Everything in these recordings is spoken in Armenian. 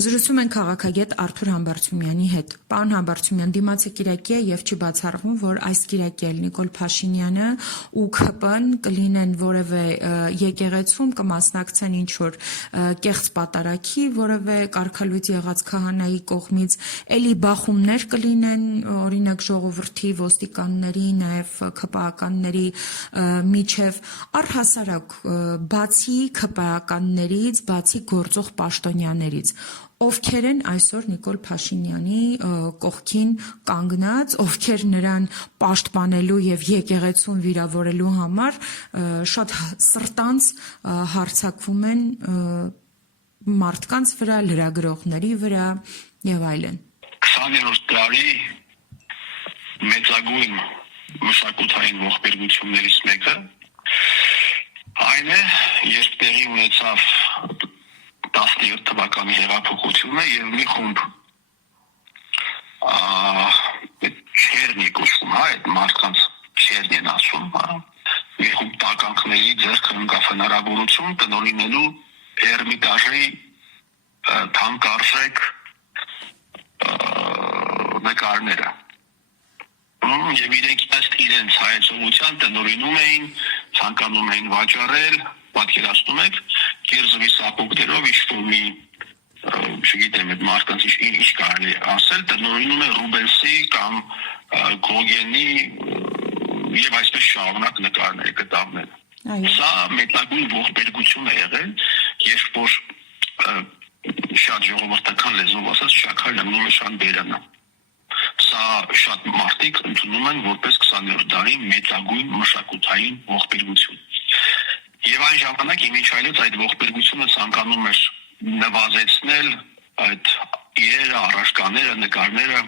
Զրուցում են քաղաքագետ Արթուր Համբարձումյանի հետ։ Պարոն Համբարձումյան, դիմացը կիրակի է եւ չի բացառվում, որ այս կիրակի էլ Նիկոլ Փաշինյանը ու ՔՊ-ն կլինեն որևէ եկեղեցում, կմասնակցեն ինչ-որ կեղծ պատարագի, որևէ կարգալույծ եղած քահանայի կողմից, էլի բախումներ կլինեն, օրինակ ժողովրդի, ոստիկանների, նաեւ ՔՊ-ականների միջև, առհասարակ բացի ՔՊ-ականներից, բացի գործող պաշտոնյաներից, ովքեր են այսօր Նիկոլ Փաշինյանի կողքին կանգնած, ովքեր նրան պաշտպանելու եւ եկեղեցուն վիրավորելու համար շատ սրտանց հարձակվում են մարդկանց վրա, լրագրողների վրա եւ այլն։ 20-րդ դարի մեծագույն մշակութային ողբերգություններից մեկը այն է, երբ տեղի ունեցավ 17 թվականի հեղափոխությունը եւ մի խումբ չերնի կոչվում, այդ մարդկանց չերն են ասում, մի խումբ տականքների ձեռքը ընկավ հնարավորություն տնօրինելու Էրմիտաժի թանկարժեք նկարները։ Եվ իրենք ըստ իրենց հայեցողության տնօրինում էին, ցանկանում էին վաճառել, պատկերացնում եք, կիրզվի սապոգներով ինչ-որ մի, չգիտեմ, այդ մարդկանց ինչ կարելի ասել, տնօրինում է Ռուբենսի կամ Գոգենի եւ այսպես շարունակ նկարները, կտավները։ Սա մեծագույն ողբերգություն է եղել, երբ որ շատ ժողովրդական լեզվով ասած շաքարը մնում է շատ բերանա։ Սա շատ մարդիկ ընդունում են որպես 20-րդ դարի մեծագույն մշակութային ողբերգություն։ Եվ այն ժամանակ իմիջ այլոց այդ ողբերգությունը ցանկանում էր նվազեցնել այդ իրերը, առարկաները, նկարները,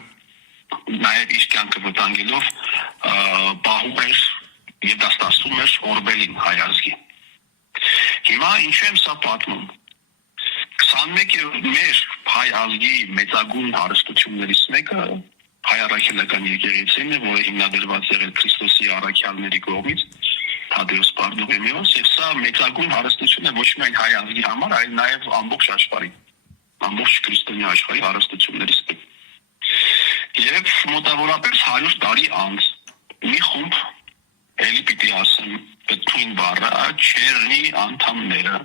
նաև իր կյանքը վտանգելով պահում էր եւ դաստացում էր Օրբելին հայ ազգի։ Հիմա ինչ եմ սա պատմում։ 21-րդ մեր հայ ազգի մեծագույն հարստություններից մեկը հայ առաքելական եկեղեցին է, որը հիմնադրված եղել Քրիստոսի առաքյալների կողմից, Թադեոս Պարդուղեմեոս, եւ սա մեծագույն հարստություն է ոչ միայն հայ ազգի համար, այլ նաեւ ամբողջ աշխարհի, ամբողջ քրիստոնյա աշխարհի հարստություններից մեկը։ Եվ մոտավորապես 100 տարի անց մի խումբ, ելի պիտի ասեմ, բթույն բառը, չերնի անդամները,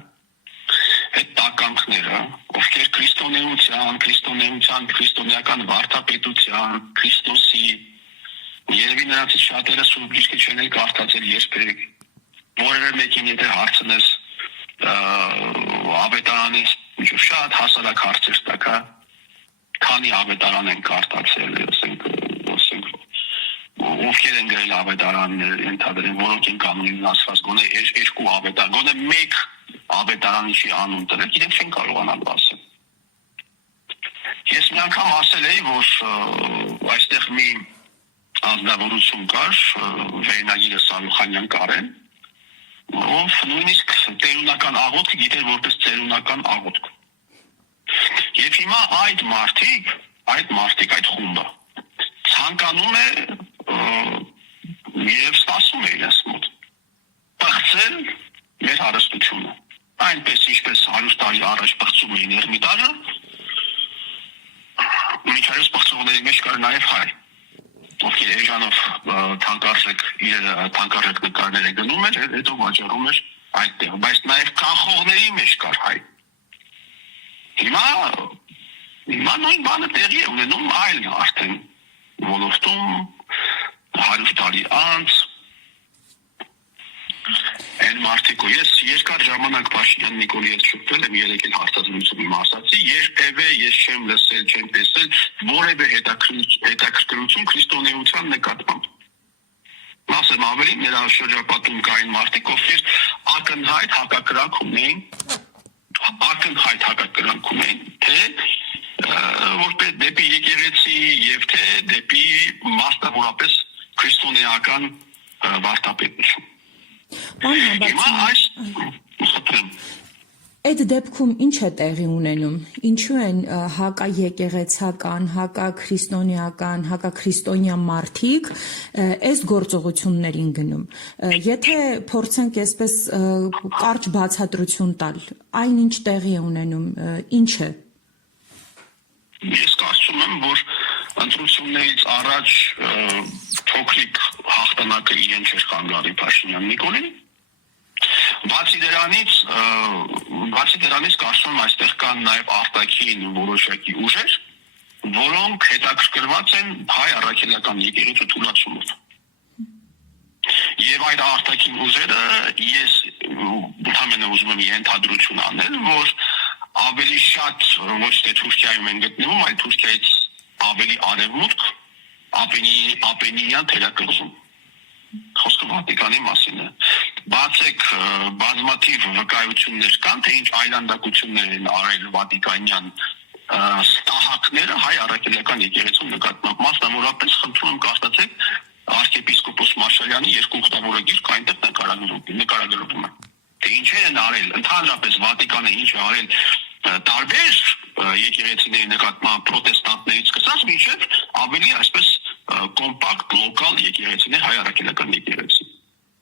այդ տականքները, ովքեր քրիստոնեության, քրիստոնեական վարդապետության, Քրիստոսի, երևի նրանցից շատերը Սուրբ Գիրքը չեն էլ կարդացել երբեք, որևէ մեկին եթե հարցնես ավետարանից, շատ հասարակ հարցեր տակ, քանի ավետարան են կարդացել, ասենք, ովքեր են գրել ավետարաններ, ենթադրեն, որոնք են կանոնին ասված, գոնե երկու ավետարան, գոնե մեկ ավետարանիչի անուն տրել, իրենք չեն կարողանալ ասել։ Ես մի անգամ ասել էի, որ այստեղ մի ազնվորություն կար, վերնագիրը Սարուխանյան Կարեն, ով նույնիսկ տերունական աղոտքը գիտեր որպես տերունական աղոտք։ Եվ հիմա այդ մարդիկ, այդ խումբը ցանկանում է եւ սպասում է իրենց մոտ բացել մեր հարստությունը։ Այնպես ինչպես 100 տարի առաջ բացում էին Էրմիտաժը, միջայլոց բացողների մեջ կար նաեւ հայ, ովքեր էժանով թանկարժեք նկարներ գնում էր, հետո վաճառում էր այդտեղ, բայց նաեւ կանխողների մեջ կար հայ։ Հիմա նույն բանը տեղի է ունենում այլ արդեն ոլորտում 100 տարի անց այն մարդիկը ես երկար ժամանակ Փաշինյան Նիկոլի հետ շփվել եմ, երեք էլ հարցազրույցում ասացի, երբևէ ես չեմ լսել, չեմ տեսել որևէ հետաքրքրություն քրիստոնեության նկատմամբ։ Ասեմ ավելի, նրա շրջապատում կային մարդիկ, ովքեր ակնհայտ հակակրանք ունեին, թե որպես դեպի եկեղեցի եւ թե դեպի մասնավորապես քրիստոնեական վարդապետություն։ Այդ դեպքում ինչ է տեղի ունենում, ինչու են հակաեկեղեցական, հակաքրիստոնեական, հակաքրիստոնյա մարդիկ այս գործողություններին գնում, եթե փորձենք այսպես կարճ բացատրություն տալ, այն ինչ տեղի է ունենում, ինչ է։ եմ, որ ընտրություններից առաջ փոքրիկ հաղթանակը իրեն չէր խանգարի Փաշինյան Նիկոլին։ Բացի դրանից կարծում եմ այստեղ կան նաև արտաքին որոշակի ուժեր, որոնք հետաքրքրված են հայ առաքելական եկեղեցու թուլացումով։ Եվ այդ արտաքին ուժերը ես ընդհանրապես ուզում եմ ենթադրություն անել, որ ավելի շատ ոչ թե Թուրքիայում են գտնվում, այլ Թուրքիայից ավելի արևմուտք, Ապենինյան թերակղզում։ Խոսքը Վատիկանի մասին է։ Բացեք բազմաթիվ վկայություններ կան, թե ինչ այլանդակություններ են արել վատիկանյան ստահակները հայ առաքելական եկեղեցու նկատմամբ։ Մասնավորապես խնդրում եմ կարդացեք arczepiskopos Մաշալյանի երկու ուխտավորագիրք այնտեղ նկարագրվում է։ Թե ինչեր են արել, ընդհանրապես Վատիկանը ինչ է արել տարբեր եկեղեցիների նկատմամբ պրոտեստանտներից սկսած մինչև ավելի այսպես կոմպակտ լոկալ եկեղեցիներ հայ առաքելական եկեղեցի։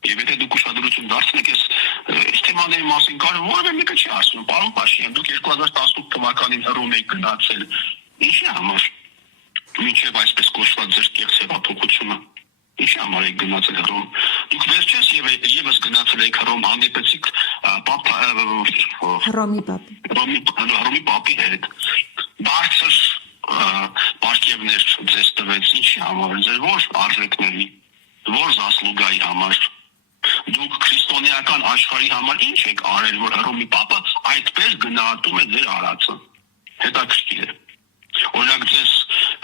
Եվ եթե դուք ուշադրություն դարձնեք, այս թեմաների մասին կարող որևէ մեկը չի ասում, պարոն Փաշինյան, դուք 2018 թվականին Հռոմ եք գնացել։ Ինչի համար մինչև այսպես կոչված ձեր կեղծ հեղափոխությունը։ Ինչի համար եք գնացել Հռոմ։ Դուք վերջերս եւս գնացել եք Հռոմ, հանդիպեցիք Հռոմի պապի հետ։ Բարձր պարգևներ ձեզ տվեց, ինչի համար, ձեր որ արժեքների, որ զասլուգայի համար։ Դուք քրիստոնեական աշխարհի համար ինչ եք արել, որ Հռոմի պապը այդպես գնահատում է ձեր արածը։ Հետաքրքիր է։ Օրինակ ձեզ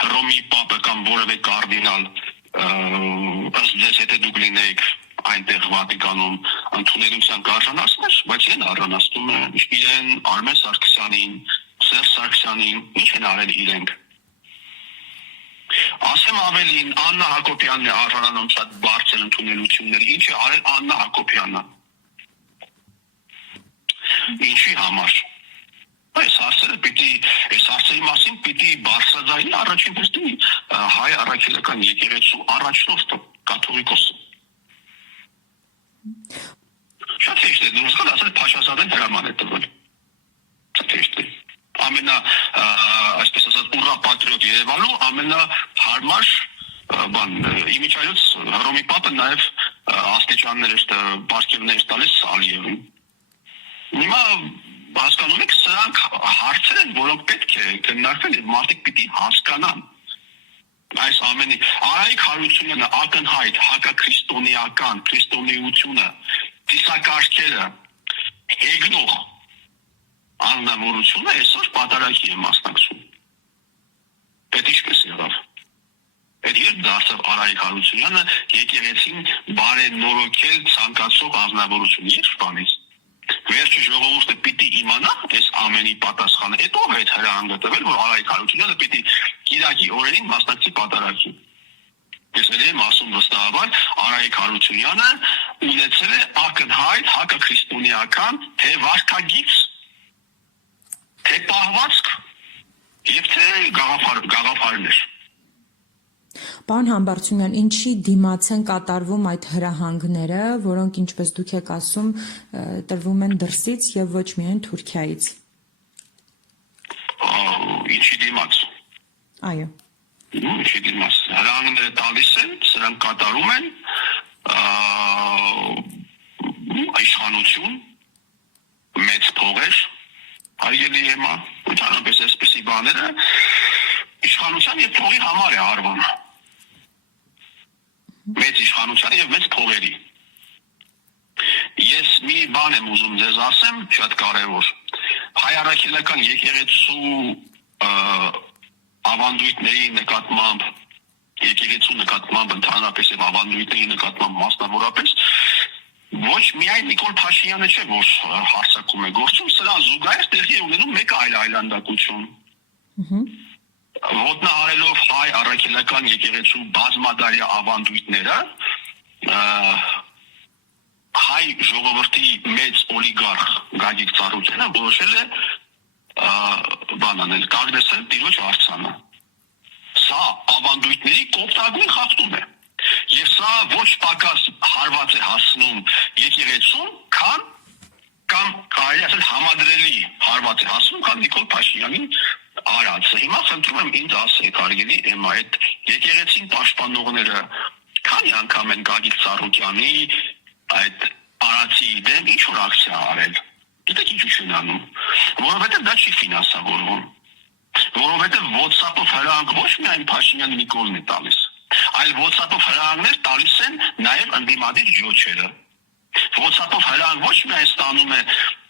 Հռոմի պապը կամ որևէ կարդինալ ըստ ձեզ եթե դուք լինեիք այնտեղ Վատիկանում ընդունելության կարժանացներ, բայց իրեն առանցնում է իրեն Արմեն Սարգսյանին, Սերժ Սարգսյանին, ինչ են արել իրենք։ Ասեմ ավելին, Աննա Հակոբյանն է արժանանում շատ բարձր ընդունելությունների, ինչ է արել Աննա Հակոբյանը։ Ինչի համար։ Այս հարցերի մասին պիտի բարձրաձայնի առաջին հերթին հայ առաքելական եկեղեցու առաջնորդը կաթողիկոսը։ Շատ հեշտ է, դուրս գալ ասել Փաշազադեն հրաման է տվել։ Շատ հեշտ է։ Այսպես ասած ուռա պատրիոտ Երևանու ամենահարմար իմիջայլոց Հռոմի պապը նաև աստիճաններ պարգևներ տալիս Ալիևին։ Հիմա հասկանում եք, սրանք հարցեր են, որոնք պետք է քննարկվեն եւ մարդիկ պիտի հասկանան այս ամենի։ Արայիկ Հարությունյանը ակնհայտ հակաքրիստոնեական քրիստոնեությունը դիսակարգերը հեգնող անznավորությունը այսօր պատարագի է մասնակցում։ Պետք ինչպես եղավ։ Այդ երբ դարձավ Արայիկ Հարությունյանը եկեղեցին բարենորոգել ցանկացող անznավորություն իր բանից։ Վերջի ժողովուրդը պիտի իմանա այս ամենի պատասխանը, այդ ով է հրահանգը տվել, որ Արայիկ Հարությունյանը պիտի Կիրակի օրերին մասնակցի պատարագին։ Ես եմ ասում վստահաբար, Արայիկ Հարությունյանը ունեցել է ակնհայտ հակաքրիստոնեական թե վարքագիծ, թե պահվածք եւ թե գաղափարներ։ Պարոն Համբարձումյան, ինչի դիմաց են կատարվում այդ հրահանգները, որոնք ինչպես դուք եք ասում, տրվում են դրսից եւ ոչ միայն Թուրքիայից։ Ինչի դիմաց։ Այո։ Ինչի դիմաց։ Հրահանգները տալիս են, սրանք կատարում են իշխանություն, մեծ փողեր, հայելի եմա, ընդհանրապես այսպիսի բաները իշխանության եւ փողի համար է արվում։ Մեծ իշխանության եւ մեծ փողերի։ Ես մի բան եմ ուզում ձեզ ասեմ, շատ կարևոր։ Հայ առաքելական եկեղեցու ավանդույթների նկատմամբ, եկեղեցու նկատմամբ ընդհանրապես եւ ավանդույթների նկատմամբ մասնավորապես ոչ միայն Նիկոլ Փաշինյանը չէ, որ հարցակում է գործում, սրան զուգահեռ տեղի է ունենում մեկ այլ այլանդակություն։ Ոտնահարելով հայ առաքելական եկեղեցու բազմադարյա ավանդույթները, հայ ժողովրդի մեծ օլիգարխ Գագիկ Ծառուկյանը որոշել է բանանել, կանգնեցնել տիրոջ արձանը։ Սա ավանդույթների կոպտագույն խախտում է։ Եվ սա ոչ պակաս հարված է հասնում եկեղեցուն, կամ կարելի ասել համադրելի հարված է հասնում, քան Նիկոլ Փաշինյանի արածը։ Հիմա խնդրում եմ ինձ ասեք, հարգելի Էմմա, այդ եկեղեցին պաշտպանողները քանի անգամ են Գագիկ Ծառուկյանի այդ արածի դեմ ինչ-որ ակցիա արել։ Գիտեք ինչ են անում, որովհետև դա չի ֆինանսավորվում, որովհետև WhatsApp-ով հրահանգ ոչ միայն Փաշինյան Նիկոլն է տալիս, այլ WhatsApp-ով հրահանգներ տալիս են նաև ընդդիմադիր ջոջերը։ WhatsApp-ով հրահանգ ոչ միայն ստանում է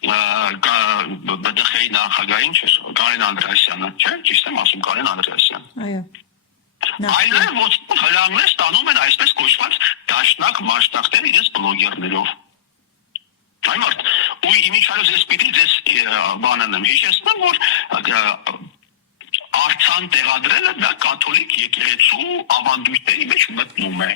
ԲԴԽ-ի նախագահին, Կարեն Անդրեասյանը, չէ՞, ճիշտ եմ ասում, Կարեն Անդրեասյան։ Այո։ Այլ նաև WhatsApp-ով հրահանգներ ստանում են այսպես կոչված դաշնակ մասնակցներ իրենց բլոգերներով։ Այմարդ, ու իմիջիայլոց ես պիտի ձեզ բանն եմ հիշեցնեմ, որ արցան տեղադրելը դա կաթոլիկ եկեղեցու ավանդույթների մեջ մտնում է։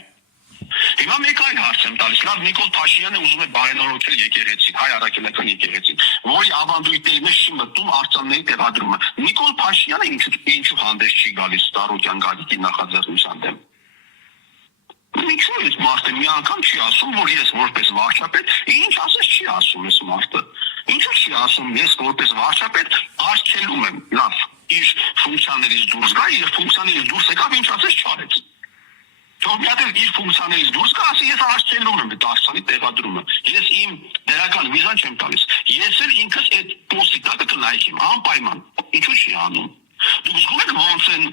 Հիմա մեկ այլ հարց եմ տալիս, լավ Նիկոլ Փաշինյանը ուզում է բարենորոգել եկեղեցին, հայ առաքելական եկեղեցին, որի ավանդույթների մեջ չի մտնում արցանների տեղադրումը։ Նիկոլ Փաշինյանը ինչու հանդես չի գալիս Ծառուկյան Գագիկի նախաձեռնության դեմ։ Ինչու՞ այս մարդը մի անգամ չի ասում, որ ես որպես վարչապետ, ինչ ասես չի ասում այս մարդը։ Ինչու՞ չի ասում, ես որպես վարչապետ արգելում եմ, լավ, իր ֆունկցիաներից դուրս գա, իր ֆունկցիաներից դուրս եկավ, ինչ ասես չարեց։ Թող մի հատ իր ֆունկցիաներից դուրս գա, ասի ես արգելում եմ այդ արցանի տեղադրումը։ Ես իմ դերական վիզան չեմ տալիս։ Ես էլ ինքս այդ պոստի տակը կնայքեմ, անպայման։ Ինչու՞ չի անում։ Դուք զգում եք ոնց են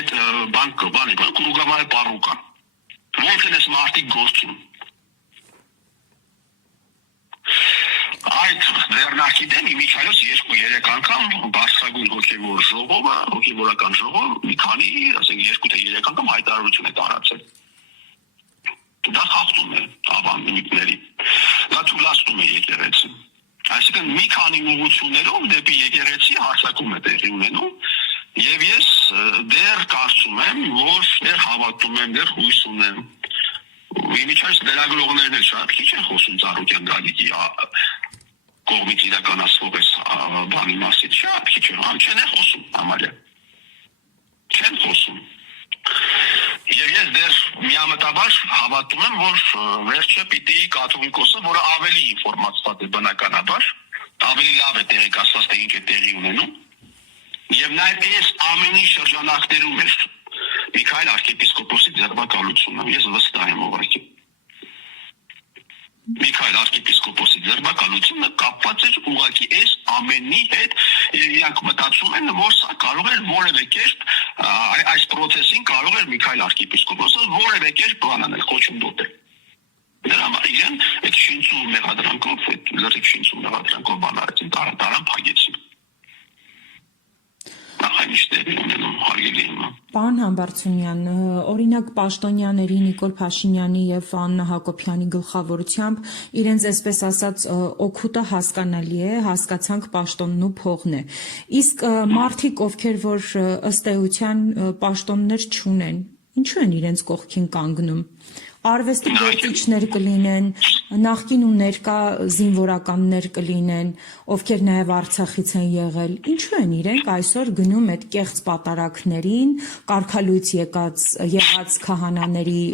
այդ բանը, կրուգավարը պարուկա։ Ոնց են այս մարդիկ գործում։ Այդ ձեռնարկի դեմ իմիջիայլոց 2-3 անգամ բարձրագույն հոգևորական ժողով մի քանի, ասենք 2-3 անգամ հայտարարություն է տարածել։ Դա խախտում է ավանդույթների։ Դա թուլացնում է եկեղեցին։ Այսինքն մի քանի ուղղություններով դեպի եկեղեցի հարձակում է տեղի ունենում, եւ ես դեռ կարծում եմ, որ դեռ հավատում եմ, դեռ հույս ունեմ։ Իմիջիայլոց լրագրողներն էլ շատ քիչ են խոսում Ծառուկյան Գագիկի կողմից իրականացվող այս բանի մասին, շատ քիչ չեն խոսում համարյա։ Չեն խոսում։ Եվ ես դեռ միամտաբար հավատում եմ, որ վերջը պիտի կաթողիկոսը, որը ավելի ինֆորմացված է բնականաբար, ավելի լավ է տեղեկացված թե ինչ է տեղի ունենում, եւ նաեւ այս ամենի շրջանակներում է Միքայել arczepiskopos-ի ձեռբակալությունը, ես վստահ եմ ուղղակի։ Միքայել arczepiskopos-ի ձեռբակալությունը կապված էր ուղղակի այս ամենի հետ, իրանք մտածում են, որ սա կարող է որևէ կերպ այս process-ին կարող է Միքայել arczepiskopos-ը որևէ կերպ բանանել, խոչում դոտել։ Դրա համար իրեն այդ շինցու մեղադրանքով, այդ լրիվ շինցու մեղադրանքով բանարեցին, տարան փակեցին։ Պարոն Համբարձումյան, օրինակ Պաշտոնյաների Նիկոլ Փաշինյանի եւ Աննա Հակոբյանի գլխավորությամբ իրենց այսպես ասած օգուտը հասկանալի է, հասկացանք պաշտոնն ու փողն է։ Իսկ մարդիկ, ովքեր որ ըստ էության պաշտոններ չունեն, ինչու են իրենց կողքին կանգնում։ Արվեստի գործիչներ կլինեն, նախկին ու ներկա զինվորականներ կլինեն, ովքեր նաև Արցախից են եղել։ Ինչու են իրենք այսօր գնում այդ կեղծ պատարակներին, կարգալույց եղած քահանաների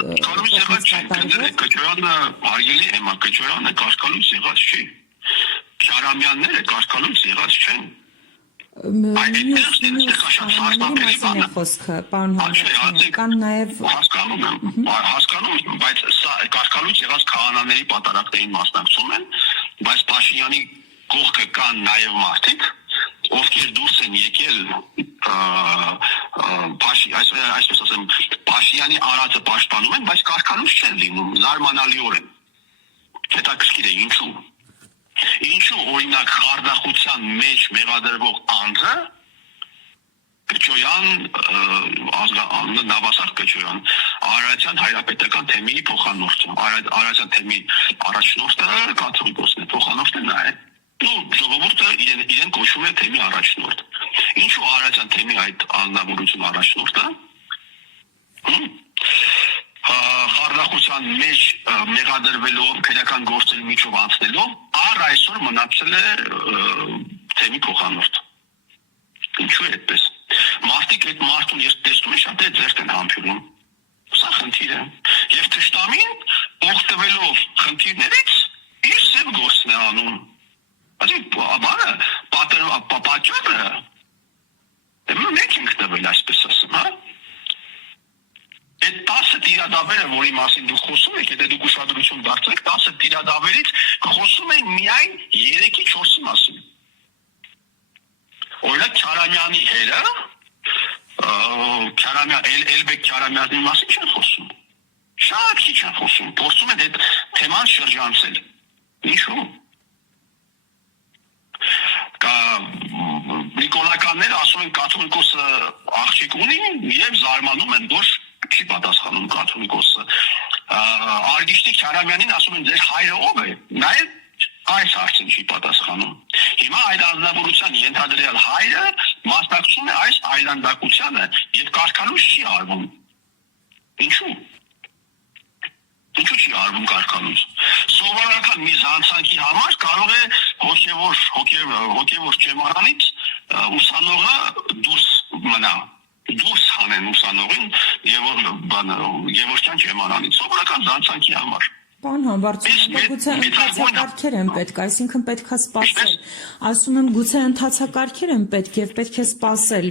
Կճորանը հարգելի Էմմա, Կճորանը կարգալույց եղած չի։ Շարամյանները կարգալույց եղած չեն։ Խոսքը, պարոն Համբարձումյան, կան նաև հասկանում եմ, բայց սա կարգալույց եղած քահանաների պատարակներին մասնակցում են, բայց Փաշինյանի կողքը կան նաև մարդիկ, ովքեր դուրս են եկել այսպես ասեմ, Փաշինյանի արածը պաշտպանում են, բայց կարգալույց չեն լինում, զարմանալիորեն։ Հետաքրքիր է ինչու։ Ինչու օրինակ խարդախության մեջ մեղադրվող անձը Կճոյան Նավասար Կճոյան Արարատյան հայրապետական թեմի փոխանորդը, Արարատյան թեմի առաջնորդը կաթողիկոսն է, փոխանորդը նա է։ Ու ժողովուրդը իրեն կոչում է թեմի առաջնորդ։ Ինչու Արարատյան թեմի այդ անձնավորություն առաջնորդը խարդախության մեջ մեղադրվելով, քրեական գործերի միջով անցնելով, առ այսօր մնացել է թեմի փոխանորդ։ Ինչու է այդպես։ Մարդիկ այդ մարդուն ես տեսնում եմ շատ է ձեռք են համբուրում։ Սա խնդիր է։ Եվ թշնամին օգտվելով խնդիրներից իր սև գործն է անում։ Այսինքն բանը պատճառը մեկ տիրադաբերը, որի մասին դուք խոսում եք, եթե դուք ուշադրություն դարձնեք, 10 տիրադաբերից խոսում են միայն 3-ի 4-ի մասին։ Օրինակ Քարամյանի հերը, Էլբեկ Քարամյանի մասին չեն խոսում։ Շատ քիչ են խոսում, փորձում են այդ թեման շրջանցել։ Ինչու՞։ Նիկոլականները ասում են կաթոլիկոսը աղջիկ ունի եւ զարմանում են, որ չի պատասխանում կաթոլիկոսը։ Արգիշտի Քարամյանին ասում են ձեր հայրը ով է, նաեւ այս հարցին չի պատասխանում։ Հիմա այդ անձնավորության ենթադրյալ հայրը մասնակցում է այս այլանդակությանը եւ կարգանույց չի արվում։ Ինչու՞։ Ինչու՞ չի արվում կարգանույց։ Սովորական մի զանցանքի համար կարող է հոգևոր ճեմարանից ուսանողը դուրս մնա, դուրս հանեն ուսանողին Գևորգյան ճեմարանից, սովորական զանցանքի համար։ Պարոն Համբարձումյան, գուցե ընթացակարգեր են պետք, այսինքն պետք է սպասել։ Ասում եմ, գուցե ընթացակարգեր են պետք եւ պետք է սպասել։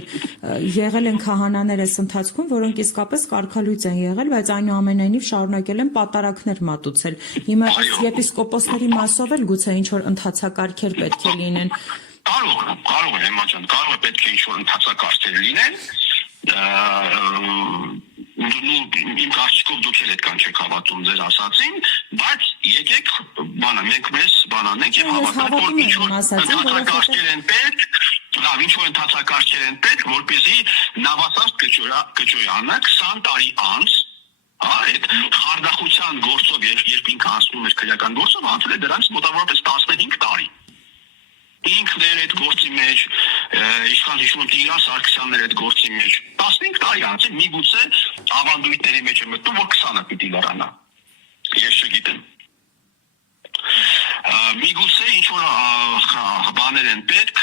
Եղել են քահանաներ այս ընթացքում, որոնք իսկապես կարգալույծ են եղել, բայց այնուամենայնիվ շարունակել են պատարակներ մատուցել։ Հիմա եպիսկոպոսների մասով էլ գուցե ինչ որ ընթացակարգեր պետք է լինեն։ Կարող է, Էմմա ջան, կարող է պետք է ինչ որ ընթացակարգեր լինեն։ Իմ կարծիքով դուք էլ այդքան չեք հավատում ձեր ասածին, բայց եկեք մենք մեզ բանանենք եւ հավատանք, որ ինչ որ ընթացակարգեր են պետք, ինչ որ ընթացակարգեր են պետք, որպեսզի Նավասարդ Կճոյանը 20 տարի անց այդ խարդախության գործով երբ ինքը անցնում էր քրեական գործով, անցել է դրանից մոտավորապես 15 տարի։ Ինքն էր այդ գործի մեջ, իշխան հիշում եմ Տիգրան Սարգսյանն էր այդ գործի մեջ։ 15 տարի անց միգուցե ավանդույթների մեջ է մտնում, որ 20-ը պիտի լրանա։ Ես չգիտեմ։ Միգուցե ինչ որ բաներ են պետք,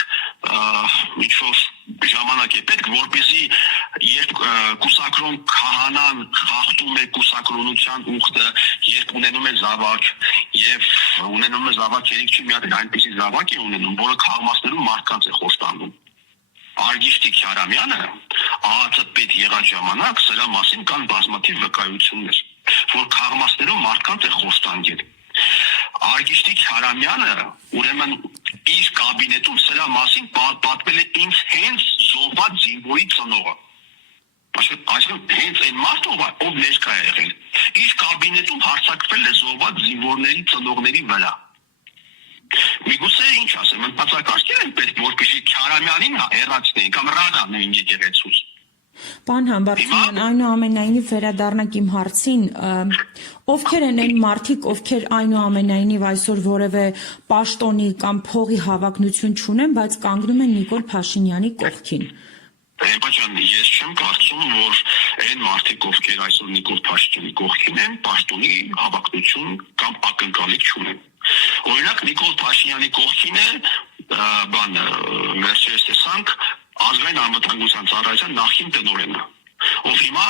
ինչ որ ժամանակ է պետք, որպեսզի երբ կուսակրոն քահանան խախտում է կուսակրոնության ուխտը, երբ ունենում է զավակ եւ ունենում է զավակ երեք չի մի հատ այնպեսի զավակ է ունենում, որը քաղաքացիներում մարդկանց է խոստանում։ Արգիշտի Քարամյանը ԱԱՑ պետ եղած ժամանակ սրա մասին կան բազմաթիվ վկայություններ, որ քաղաքացիներում մարդկանց է խոստանգել։ Արգիշտի Քարամյանը ուրեմն իր կաբինետում սրա մասին պատմել է ինձ հենց զոհված զինվորի ծնողը։ Այսինքն հենց այն մարդը, ով ներկա է եղել, իր կաբինետում հարձակվել է զոհված զինվորների ծնողների վրա։ Միգուցե ինչ ասեմ, ընթացակարգեր են պետք, որպեսզի Քարամյանին հեռացնեն կամ ռադանեն եկեղեցուց։ Պարոն Համբարձումյան, այնուամենայնիվ վերադառնանք իմ հարցին, ովքեր են այն մարդիկ, ովքեր այնուամենայնիվ այսօր որևէ պաշտոնի կամ փողի հավակնություն չունեն, բայց կանգնում են Նիկոլ Փաշինյանի կողքին։ Բաճան, ես չեմ կարծում, որ այն մարդիկ, ովքեր այսօր Նիկոլ Փաշինյանի կողքին են, պաշտոնի հավակնություն կամ ակնկալիք չունեն։ Օրինակ Նիկոլ Փաշինյանի կողքին է վերջերս տեսանք Ազգային անվտանգության ծառայության նախին տնօրենը, ով հիմա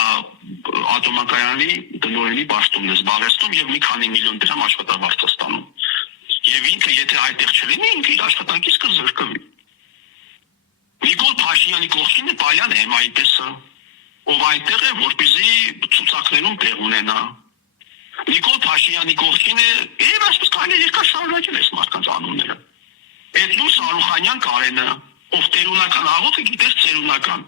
ատոմակայանի տնօրենի պաշտոնն է զբաղեցնում եւ մի քանի միլիոն դրամ աշխատավարձ է ստանում։ Եվ ինքը եթե այդտեղ չլինի, ինքը իր աշխատանքից կզրկվի։ Նիկոլ Փաշինյանի կողքին է Պալյան ՀՄԱԻՊՍ-ը, ով այդտեղ է, որպեսզի ցուցակներում տեղ ունենա։ Նիկոլ Փաշինյանի կողքին է, եւ այսպես կարելի է երկար շարունակել այս մարդկանց անունները։ Էդլուս Արուխանյան Կարենը, ով տերունական աղոթը գիտես ծերունական։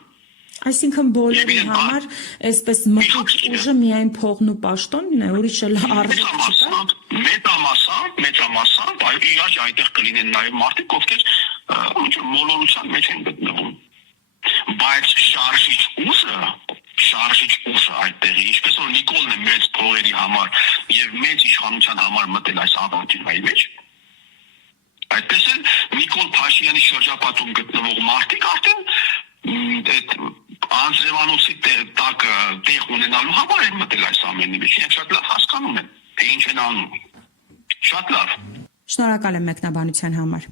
Այսինքն բոլորի համար այսպես մտիկ ուժը միայն փողն ու պաշտոնն է, ուրիշ էլ առիթ չկա։ Մեծամասամբ իհարկե այնտեղ կլինեն նաև մարդիկ, ովքեր մոլորության մեջ են գտնվում։ Բայց շարժիչ ուժը այդտեղի, ինչպես որ Նիկոլն է մեծ փողերի համար եւ մեծ իշխանության համար մտել այս ավանդույթի մեջ, այդպես էլ Նիկոլ Փաշինյանի շրջապատում գտնվող մարդիկ արդեն այդ անձրևանոցի տակ տեղ ունենալու համար են մտել այս ամենի մեջ, իրենք շատ լավ հասկանում են, թե ինչ են անում։ Շատ լավ։ Շնորհակալ եմ մեկնաբանության համար։